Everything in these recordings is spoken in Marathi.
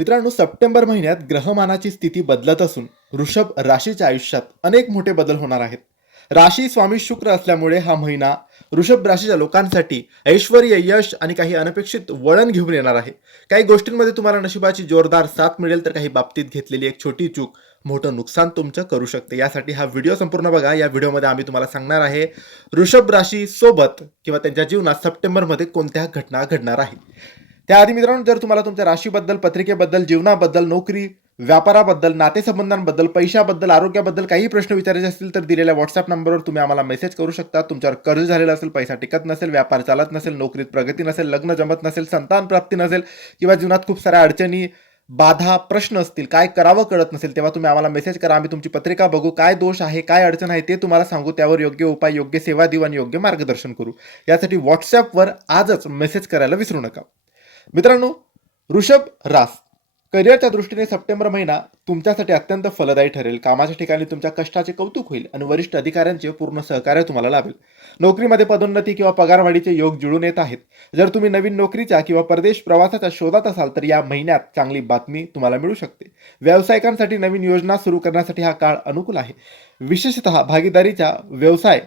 मित्रांनो, सप्टेंबर महिन्यात ग्रहमानाची स्थिती बदलत असून वृषभ राशीच्या आयुष्यात अनेक मोठे बदल होणार आहेत. राशी स्वामी शुक्र असल्यामुळे हा महिना वृषभ राशीच्या लोकांसाठी ऐश्वर, यश आणि काही अनपेक्षित वळण घेऊन येणार आहे. काही गोष्टींमध्ये तुम्हाला नशिबाची जोरदार साथ मिळेल, तर काही बाबतीत घेतलेली एक छोटी चूक मोठं नुकसान तुमचं करू शकते. यासाठी हा व्हिडिओ संपूर्ण बघा. या व्हिडिओमध्ये आम्ही तुम्हाला सांगणार आहे वृषभ राशी सोबत किंवा त्यांच्या जीवनात सप्टेंबरमध्ये कोणत्या घटना घडणार आहेत. त्याआधी मित्रांनो, जर तुम्हाला तुमच्या राशीबद्दल, पत्रिकेबद्दल, जीवनाबद्दल, नोकरी, व्यापाराबद्दल, नातेसंबंधांबद्दल, पैशाबद्दल, आरोग्याबद्दल काही प्रश्न विचारायचे असतील तर दिलेल्या व्हॉट्सअप नंबरवर तुम्ही आम्हाला मेसेज करू शकता. तुमच्यावर कर्ज झालेलं असेल, पैसा टिकत नसेल, व्यापार चालत नसेल, नोकरीत प्रगती नसेल, लग्न जमत नसेल, संतान प्राप्ती नसेल किंवा जीवनात खूप साऱ्या अडचणी, बाधा, प्रश्न असतील, काय करावं कळत नसेल, तेव्हा तुम्ही आम्हाला मेसेज करा. आम्ही तुमची पत्रिका बघू, काय दोष आहे, काय अडचण आहे ते तुम्हाला सांगू. त्यावर योग्य उपाय, योग्य सेवा देऊ आणि योग्य मार्गदर्शन करू. यासाठी व्हॉट्सअपवर आजच मेसेज करायला विसरू नका. मित्रांनो, वृषभ रास करिअरच्या दृष्टीने सप्टेंबर महिना तुमच्यासाठी अत्यंत फलदायी ठरेल. कामाच्या ठिकाणी तुमच्या कष्टाचे कौतुक होईल आणि वरिष्ठ अधिकाऱ्यांचे पूर्ण सहकार्य तुम्हाला लाभेल. नोकरीमध्ये पदोन्नती किंवा पगारवाढीचे योग जुळून येत आहेत. जर तुम्ही नवीन नोकरीच्या किंवा परदेश प्रवासाच्या शोधात असाल तर या महिन्यात चांगली बातमी तुम्हाला मिळू शकते. व्यावसायिकांसाठी नवीन योजना सुरू करण्यासाठी हा काळ अनुकूल आहे. विशेषतः भागीदारीचा व्यवसाय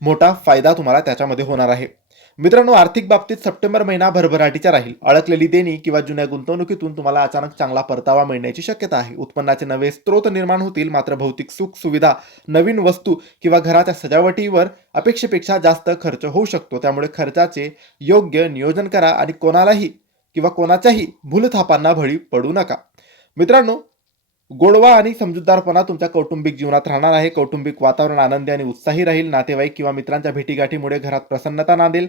मोठा फायदा तुम्हाला त्याच्यामध्ये होणार आहे. मित्रांनो, आर्थिक बाबतीत सप्टेंबर महिना भरभराटीचा राहील. अडकलेली देणी किंवा जुन्या गुंतवणुकीतून तुम्हाला अचानक चांगला परतावा मिळण्याची शक्यता आहे. उत्पन्नाचे नवे स्रोत निर्माण होतील. मात्र भौतिक सुख सुविधा, नवीन वस्तू किंवा घराच्या सजावटीवर अपेक्षेपेक्षा जास्त खर्च होऊ शकतो. त्यामुळे खर्चाचे योग्य नियोजन करा आणि कोणालाही किंवा कोणाच्याही भूलथापांना बळी पडू नका. मित्रांनो, गोडवा आणि समजूतदारपणा तुमच्या कौटुंबिक जीवनात राहणार आहे. कौटुंबिक वातावरण आनंदी आणि उत्साही राहील. नातेवाईक किंवा मित्रांच्या भेटीगाठीमुळे घरात प्रसन्नता नांदेल.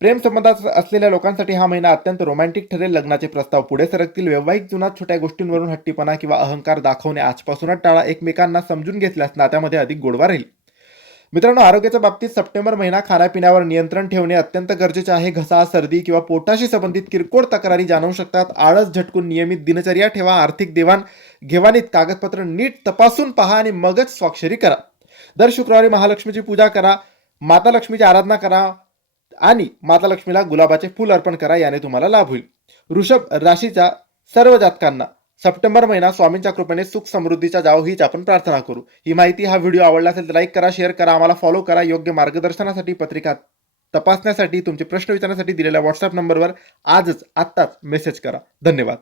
प्रेम संबंधात असलेल्या लोकांसाठी हा महिना अत्यंत रोमॅन्टिक ठरेल. लग्नाचे प्रस्ताव पुढे सरकतील. वैवाहिक जीवनात छोट्या गोष्टींवरून हट्टीपणा किंवा अहंकार दाखवणे आजपासूनच टाळा. एकमेकांना समजून घेतल्यास नात्यामध्ये अधिक गोडवा राहील. मित्रांनो, आरोग्याच्या बाबतीत सप्टेंबर महिना खाण्यापिण्यावर नियंत्रण ठेवणे अत्यंत गरजेचे आहे. घसा, सर्दी किंवा पोटाशी संबंधित किरकोळ तक्रारी जाणवू शकतात. आळस झटकून नियमित दिनचर्या ठेवा. आर्थिक देवाण घेवाणीत कागदपत्र नीट तपासून पहा आणि मगच स्वाक्षरी करा. दर शुक्रवारी महालक्ष्मीची पूजा करा, माता लक्ष्मीची आराधना करा आणि माता लक्ष्मीला गुलाबाचे फूल अर्पण करा. याने तुम्हाला लाभ होईल. वृषभ राशीच्या सर्व जातकांना सप्टेंबर महिना स्वामींच्या कृपेने सुख समृद्धीच्या जावो हीच आपण प्रार्थना करू. ही माहिती, हा व्हिडिओ आवडला असेल तर लाईक करा, शेअर करा, आम्हाला फॉलो करा. योग्य मार्गदर्शनासाठी, पत्रिका तपासण्यासाठी, तुमचे प्रश्न विचारण्यासाठी दिलेल्या व्हॉट्सअप नंबरवर आजच आत्ताच मेसेज करा. धन्यवाद.